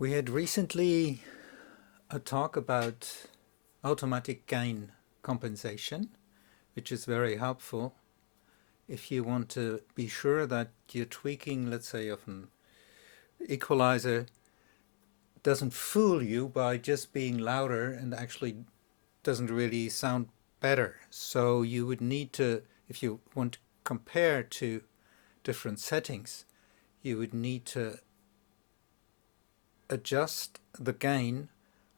We had recently a talk about automatic gain compensation, which is very helpful if you want to be sure that your tweaking, let's say, of an equalizer doesn't fool you by just being louder and actually doesn't really sound better. So you would need to, if you want to compare to different settings, you would need to adjust the gain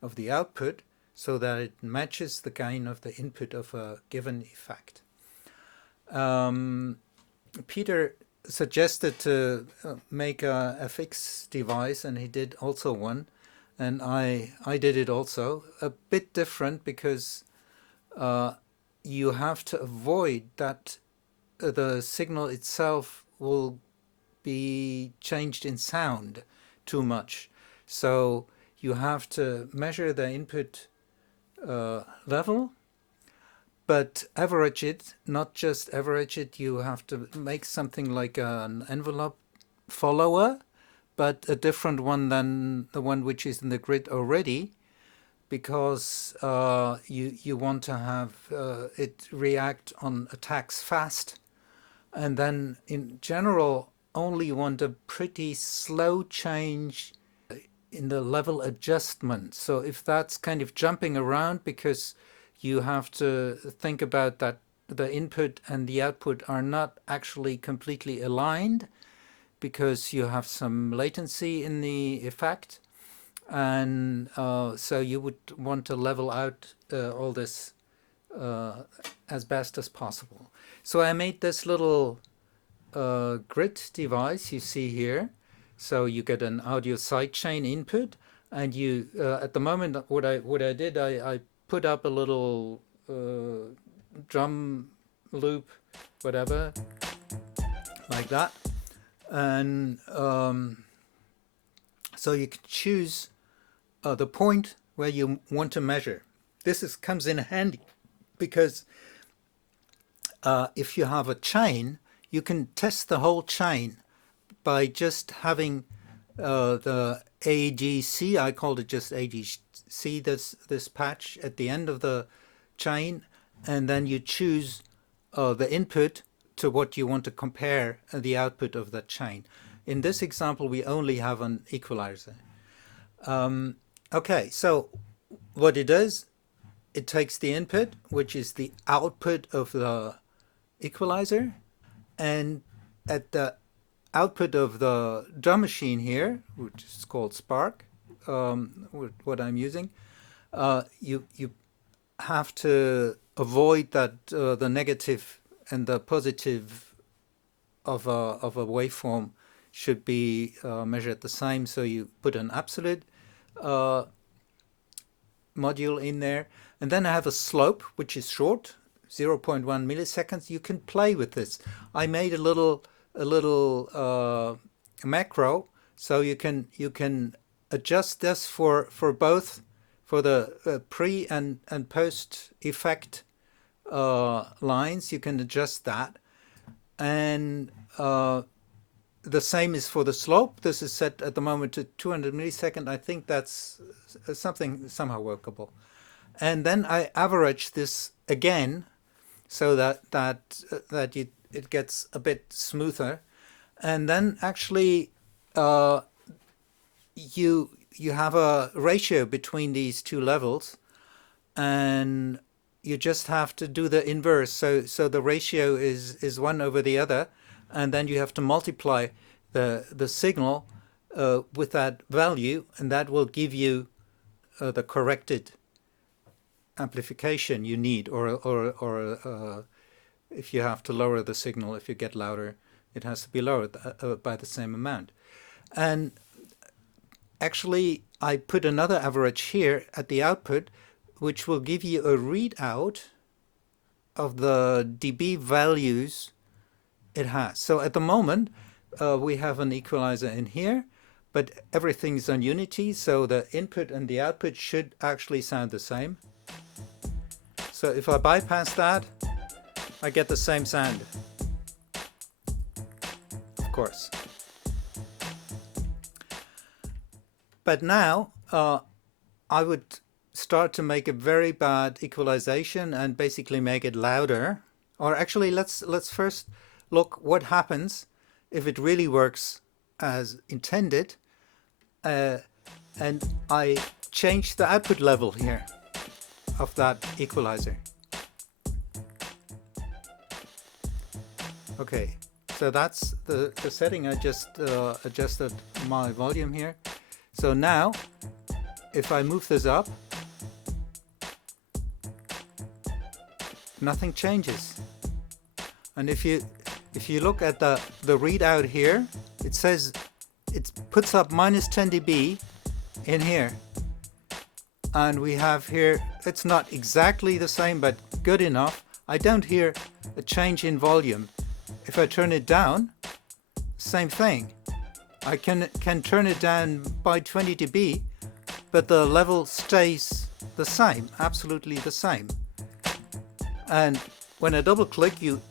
of the output so that it matches the gain of the input of a given effect. Peter suggested to make a FX device, and he did also one, and I did it also. A bit different because you have to avoid that the signal itself will be changed in sound too much. So you have to measure the input level, but average it, not just average it. You have to make something like an envelope follower, but a different one than the one which is in the grid already, because you want to have it react on attacks fast, and then in general only want a pretty slow change in the level adjustment. So if that's kind of jumping around because you have to think about that the input and the output are not actually completely aligned because you have some latency in the effect, and so you would want to level out all this as best as possible. So I made this little grid device you see here. So you get an audio sidechain input, and you at the moment what I did, I put up a little drum loop, whatever, like that, and so you can choose the point where you want to measure. This comes in handy because if you have a chain, you can test the whole chain by just having the AGC, I called it just AGC, this patch at the end of the chain, and then you choose the input to what you want to compare the output of that chain. In this example, we only have an equalizer. Okay, so what it does, it takes the input, which is the output of the equalizer, and at the output of the drum machine here, which is called Spark, what I'm using, you have to avoid that the negative and the positive of a waveform should be measured the same. So you put an absolute module in there, and then I have a slope which is short, 0.1 milliseconds. You can play with this. I made a little macro, so you can adjust this for both, for the pre and post effect lines. You can adjust that, and the same is for the slope. This is set at the moment to 200 milliseconds. I think that's somehow workable. And then I average this again, so that it gets a bit smoother, and then actually you have a ratio between these two levels, and you just have to do the inverse. So the ratio is one over the other, and then you have to multiply the signal with that value, and that will give you the corrected amplification you need, or if you have to lower the signal, if you get louder, it has to be lowered by the same amount. And actually, I put another average here at the output, which will give you a readout of the dB values it has. So at the moment, we have an equalizer in here, but everything's on unity, so the input and the output should actually sound the same. So if I bypass that, I get the same sound, of course. but now I would start to make a very bad equalization and basically make it louder. Or actually, let's first look what happens if it really works as intended. And I change the output level here of that equalizer. Okay, so that's the setting. I just adjusted my volume here. So now, if I move this up, nothing changes. And if you look at the readout here, it says it puts up minus 10 dB in here. And we have here, it's not exactly the same, but good enough. I don't hear a change in volume. If I turn it down, same thing. I can turn it down by 20 dB, but the level stays the same, absolutely the same. And when I double click, you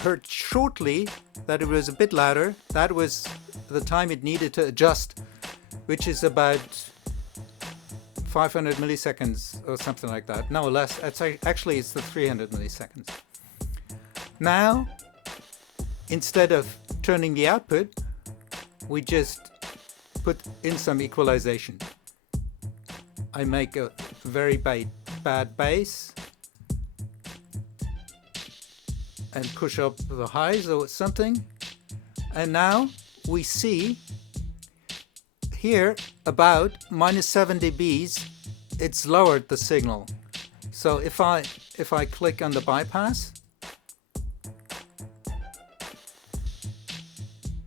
heard shortly that it was a bit louder. That was the time it needed to adjust, which is about 500 milliseconds or something like that. No, less. Actually, it's the 300 milliseconds. Now, instead of turning the output, we just put in some equalization. I make a very bad bass and push up the highs or something. And now we see here about minus 7 dBs, it's lowered the signal. So if I click on the bypass,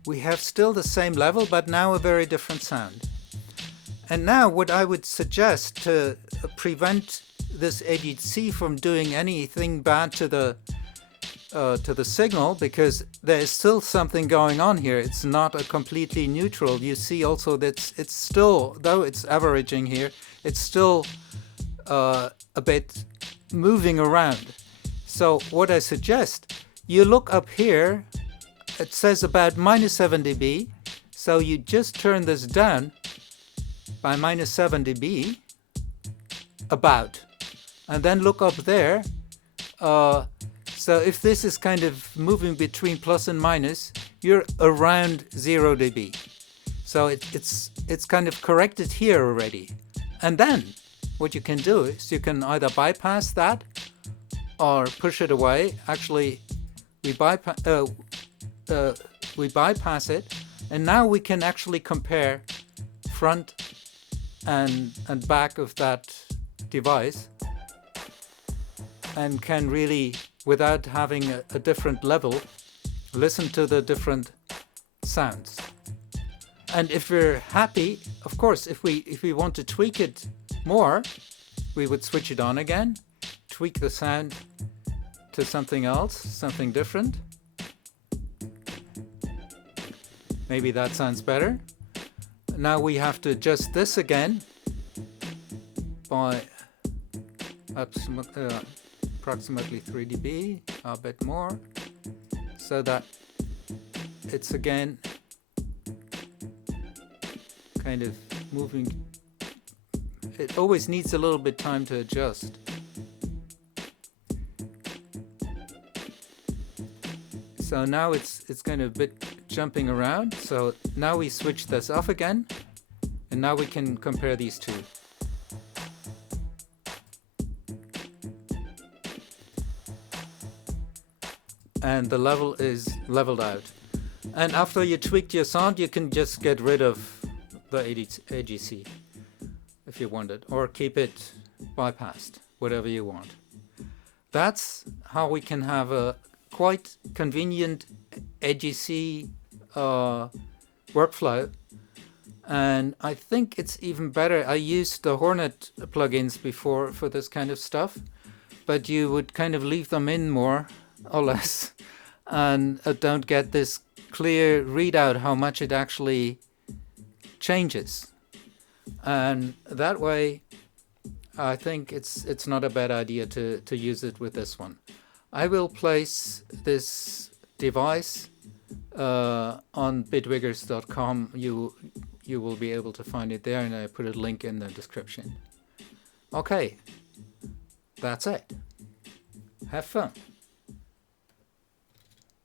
we have still the same level, but now a very different sound. And now what I would suggest to prevent this ADC from doing anything bad to the signal, because there is still something going on here. It's not a completely neutral. You see also that it's still, though it's averaging here, it's still a bit moving around. So what I suggest, you look up here, it says about minus 7 dB. So you just turn this down by minus 7 dB, about, and then look up there. So if this is kind of moving between plus and minus, you're around 0 dB. So it's kind of corrected here already. And then what you can do is you can either bypass that or push it away. Actually, we bypass it, and now we can actually compare front and back of that device, and can really, without having a different level, listen to the different sounds. And if we're happy, of course, if we want to tweak it more, we would switch it on again, tweak the sound to something else, something different. Maybe that sounds better. Now we have to adjust this again by approximately 3 dB, a bit more, so that it's again kind of moving. It always needs a little bit time to adjust. So now it's kind of a bit jumping around. So now we switch this off again, and now we can compare these two. And the level is leveled out. And after you tweaked your sound, you can just get rid of the AGC if you want it, or keep it bypassed, whatever you want. That's how we can have a quite convenient AGC workflow. And I think it's even better. I used the Hornet plugins before for this kind of stuff, but you would kind of leave them in more or less, and don't get this clear readout how much it actually changes. And that way, I think it's not a bad idea to use it with this one. I will place this device on bitwiggers.com. You you will be able to find it there, and I put a link in the description. Okay, that's it. Have fun.